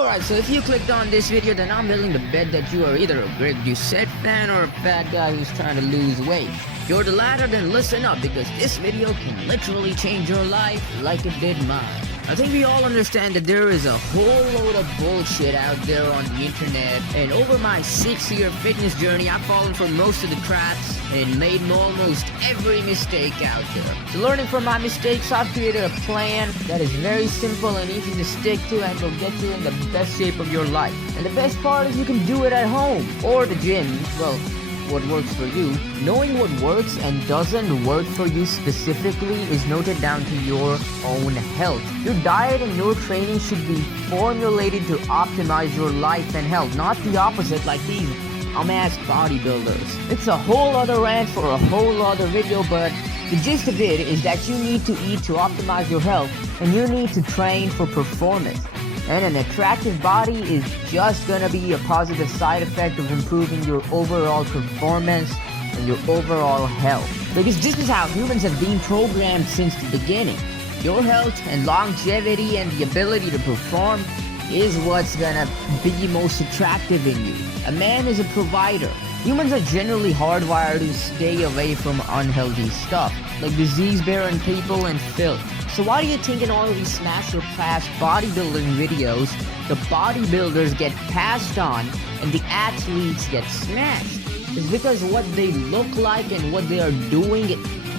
Alright, so if you clicked on this video, then I'm willing to bet that you are either a Greg Doucette fan or a fat guy who's trying to lose weight. If you're the latter, then listen up, because this video can literally change your life like it did mine. I think we all understand that there is a whole load of bullshit out there on the internet, and over my 6-year fitness journey, I've fallen for most of the traps and made almost every mistake out there. So learning from my mistakes, I've created a plan that is very simple and easy to stick to and will get you in the best shape of your life. And the best part is you can do it at home or the gym. Well, what works for you. Knowing what works and doesn't work for you specifically is noted down to your own health. Your diet and your training should be formulated to optimize your life and health, not the opposite like these dumbass bodybuilders. It's a whole other rant for a whole other video, but the gist of it is that you need to eat to optimize your health, and you need to train for performance. And an attractive body is just gonna be a positive side effect of improving your overall performance and your overall health. Because this is how humans have been programmed since the beginning. Your health and longevity and the ability to perform is what's gonna be most attractive in you. A man is a provider. Humans are generally hardwired to stay away from unhealthy stuff, like disease-bearing people and filth. So why do you think in all of these smash or pass bodybuilding videos, the bodybuilders get passed on and the athletes get smashed? It's because what they look like and what they are doing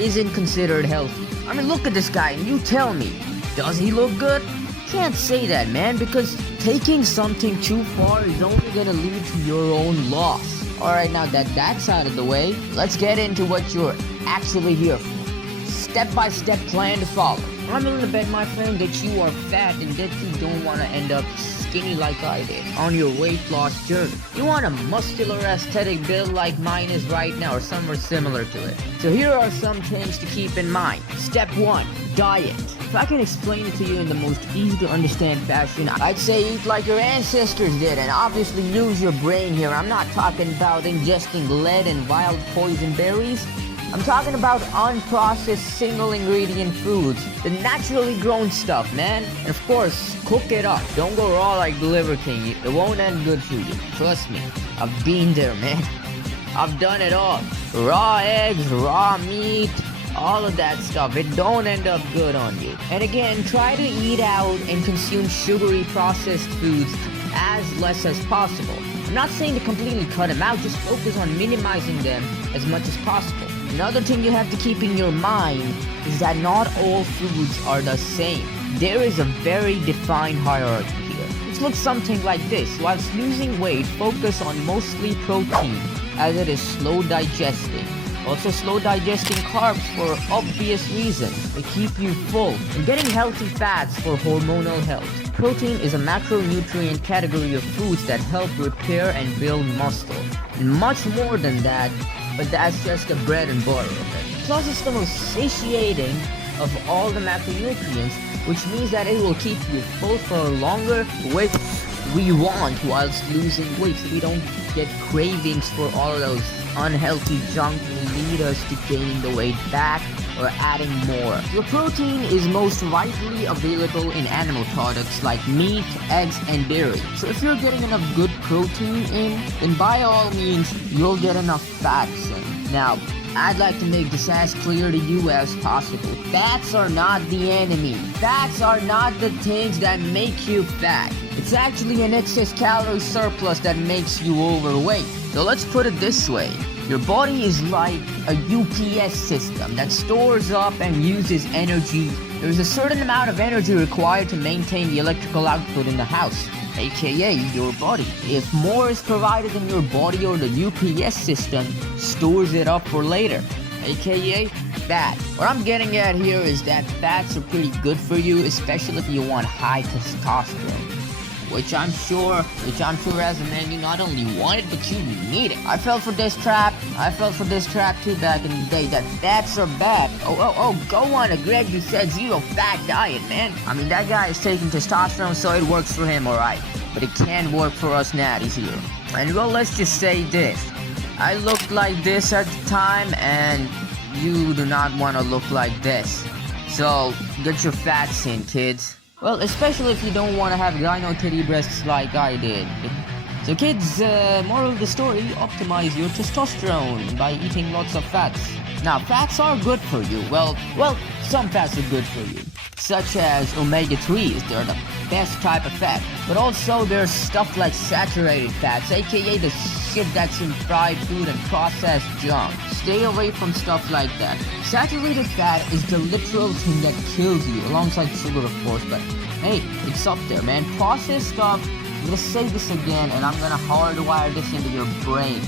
isn't considered healthy. I mean, look at this guy and you tell me, does he look good? Can't say that, man, because taking something too far is only gonna lead to your own loss. Alright, now that that's out of the way, let's get into what you're actually here for. Step-by-step plan to follow. I'm willing to bet, my friend, that you are fat and that you don't want to end up skinny like I did on your weight loss journey. You want a muscular aesthetic build like mine is right now, or somewhere similar to it. So here are some things to keep in mind. Step 1. Diet. If I can explain it to you in the most easy to understand fashion, I'd say eat like your ancestors did, and obviously use your brain here. I'm not talking about ingesting lead and wild poison berries. I'm talking about unprocessed single ingredient foods, the naturally grown stuff, man. And of course, cook it up. Don't go raw like the Liver King. It won't end good for you. Trust me. I've been there, man. I've done it all. Raw eggs, raw meat, all of that stuff. It don't end up good on you. And again, try to eat out and consume sugary processed foods as less as possible. I'm not saying to completely cut them out, just focus on minimizing them as much as possible. Another thing you have to keep in your mind is that not all foods are the same. There is a very defined hierarchy here. It looks something like this. Whilst losing weight, focus on mostly protein, as it is slow digesting. Also slow digesting carbs for obvious reasons. They keep you full. And getting healthy fats for hormonal health. Protein is a macronutrient category of foods that help repair and build muscle. And much more than that, but that's just the bread and butter of it. Plus, it's the most satiating of all the macronutrients, which means that it will keep you full for longer, which we want whilst losing weight, so we don't get cravings for all of those unhealthy junk will lead us to gaining the weight back or adding more. Your protein is most widely available in animal products like meat, eggs, and dairy. So if you're getting enough good protein in, then by all means, you'll get enough fats in. Now, I'd like to make this as clear to you as possible. Fats are not the enemy. Fats are not the things that make you fat. It's actually an excess calorie surplus that makes you overweight. So let's put it this way. Your body is like a UPS system that stores up and uses energy. There's a certain amount of energy required to maintain the electrical output in the house, aka your body. If more is provided than your body or the UPS system stores it up for later, aka fat. What I'm getting at here is that fats are pretty good for you, especially if you want high testosterone. Which I'm sure as a man you not only want it, but you need it. I fell for this trap too back in the day, that fats are bad. Go on a Greg Doucette zero fat diet, man. I mean, that guy is taking testosterone, so it works for him, alright. But it can't work for us natties here. And well, let's just say this. I looked like this at the time, and you do not want to look like this. So, get your fats in, kids. Well, especially if you don't want to have gyno titty breasts like I did. So kids, moral of the story, optimize your testosterone by eating lots of fats. Now, fats are good for you. Well, some fats are good for you, such as omega-3s. They're the best type of fat. But also there's stuff like saturated fats, aka the shit that's in fried food and processed junk. Stay away from stuff like that. Saturated fat is the literal thing that kills you, alongside sugar of course, but hey, it's up there, man. Processed stuff, I'm gonna say this again and I'm gonna hardwire this into your brain.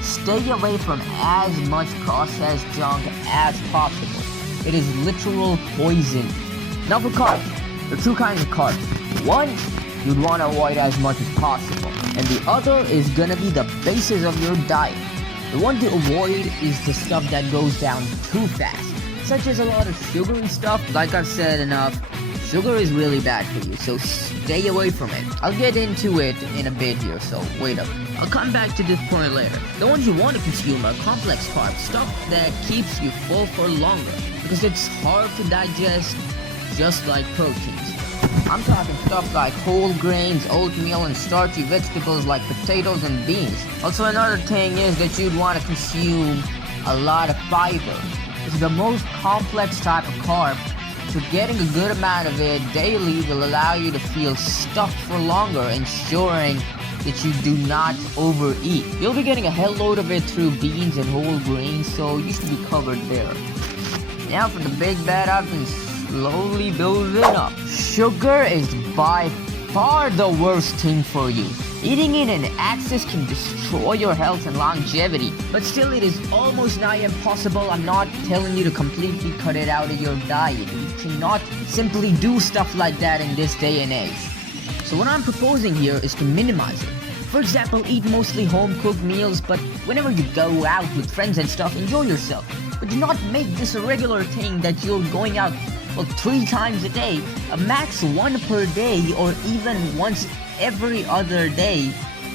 Stay away from as much processed junk as possible. It is literal poison. Now for carbs, there are two kinds of carbs. One, you'd want to avoid as much as possible, and the other is gonna be the basis of your diet. The one to avoid is the stuff that goes down too fast, such as a lot of sugar and stuff. Like I've said enough, sugar is really bad for you, so stay away from it. I'll get into it in a bit here, so wait up. I'll come back to this point later. The ones you want to consume are complex carbs, stuff that keeps you full for longer, because it's hard to digest, just like proteins. I'm talking stuff like whole grains, oatmeal, and starchy vegetables like potatoes and beans. Also, another thing is that you'd want to consume a lot of fiber. It's the most complex type of carb, so getting a good amount of it daily will allow you to feel stuffed for longer, ensuring that you do not overeat. You'll be getting a hell load of it through beans and whole grains, so you should be covered there. Now for the big bad I've been slowly building up. Sugar is by far the worst thing for you. Eating it in excess can destroy your health and longevity, but still it is almost nigh impossible. I'm not telling you to completely cut it out of your diet. You cannot simply do stuff like that in this day and age. So what I'm proposing here is to minimize it. For example, eat mostly home-cooked meals, but whenever you go out with friends and stuff, enjoy yourself. But do not make this a regular thing that you're going out 3 times a day, a max 1 per day, or even once every other day.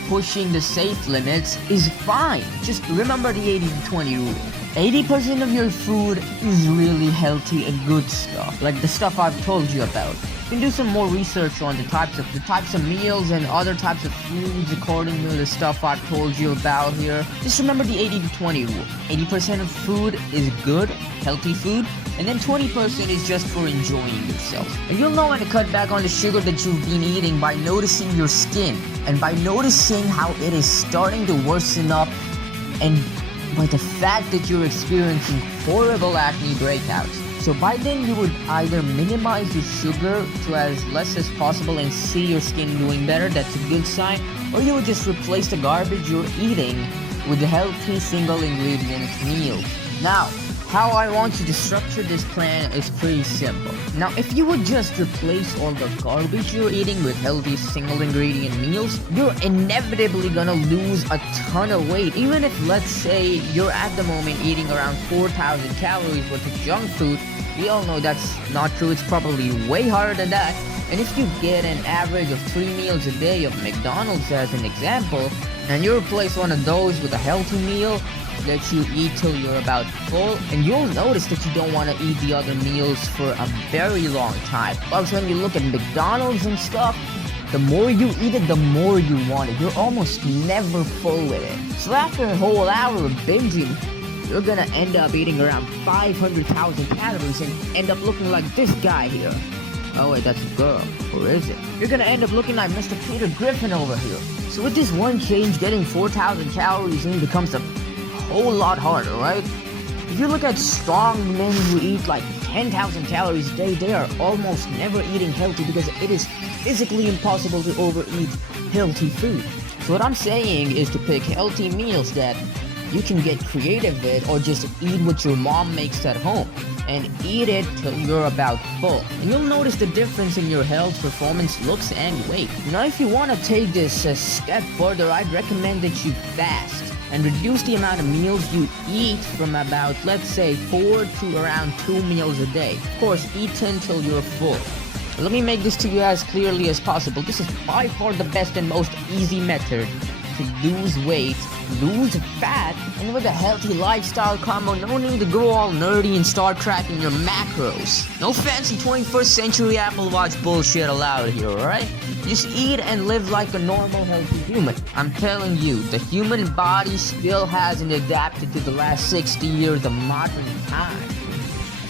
Pushing the safe limits is fine. Just remember the 80-20 rule. 80% of your food is really healthy and good stuff, like the stuff I've told you about. You can do some more research on the types of meals and other types of foods according to the stuff I've told you about here. Just remember the 80-20 rule. 80% of food is good, healthy food, and then 20% is just for enjoying yourself. And you'll know when to cut back on the sugar that you've been eating by noticing your skin, and by noticing how it is starting to worsen up, and by the fact that you're experiencing horrible acne breakouts. So by then you would either minimize your sugar to as less as possible and see your skin doing better, that's a good sign, or you would just replace the garbage you're eating with healthy single ingredient meals. Now, how I want you to structure this plan is pretty simple. Now, if you would just replace all the garbage you're eating with healthy single ingredient meals, you're inevitably gonna lose a ton of weight. Even if, let's say, you're at the moment eating around 4,000 calories worth of junk food, we all know that's not true. It's probably way higher than that. And if you get an average of 3 meals a day of McDonald's as an example, and you replace one of those with a healthy meal that you eat till you're about full, and you'll notice that you don't want to eat the other meals for a very long time. But when you look at McDonald's and stuff, the more you eat it, the more you want it. You're almost never full with it. So after a whole hour of binging, you're gonna end up eating around 500,000 calories and end up looking like this guy here. Oh wait, that's a girl. Or is it? You're gonna end up looking like Mr. Peter Griffin over here. So with this one change, getting 4,000 calories in becomes a whole lot harder, right? If you look at strong men who eat like 10,000 calories a day, they are almost never eating healthy because it is physically impossible to overeat healthy food. So what I'm saying is to pick healthy meals that you can get creative with, or just eat what your mom makes at home and eat it till you're about full. And you'll notice the difference in your health, performance, looks, and weight. Now if you want to take this a step further, I'd recommend that you fast and reduce the amount of meals you eat from about, let's say, 4 to around 2 meals a day. Of course, eat until you're full. Let me make this to you as clearly as possible. This is by far the best and most easy method to lose weight, lose fat, and with a healthy lifestyle combo, no need to go all nerdy and start tracking your macros. No fancy 21st century Apple Watch bullshit allowed here, alright? Just eat and live like a normal, healthy human. I'm telling you, the human body still hasn't adapted to the last 60 years of modern time.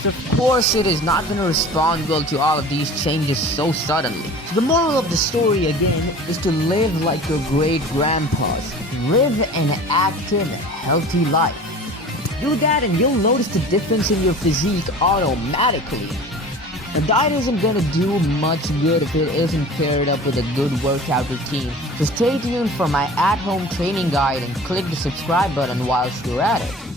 So of course it is not going to respond well to all of these changes so suddenly. So the moral of the story again is to live like your great grandpas. Live an active, healthy life. Do that and you'll notice the difference in your physique automatically. A diet isn't gonna do much good if it isn't paired up with a good workout routine. So stay tuned for my at-home training guide and click the subscribe button whilst you're at it.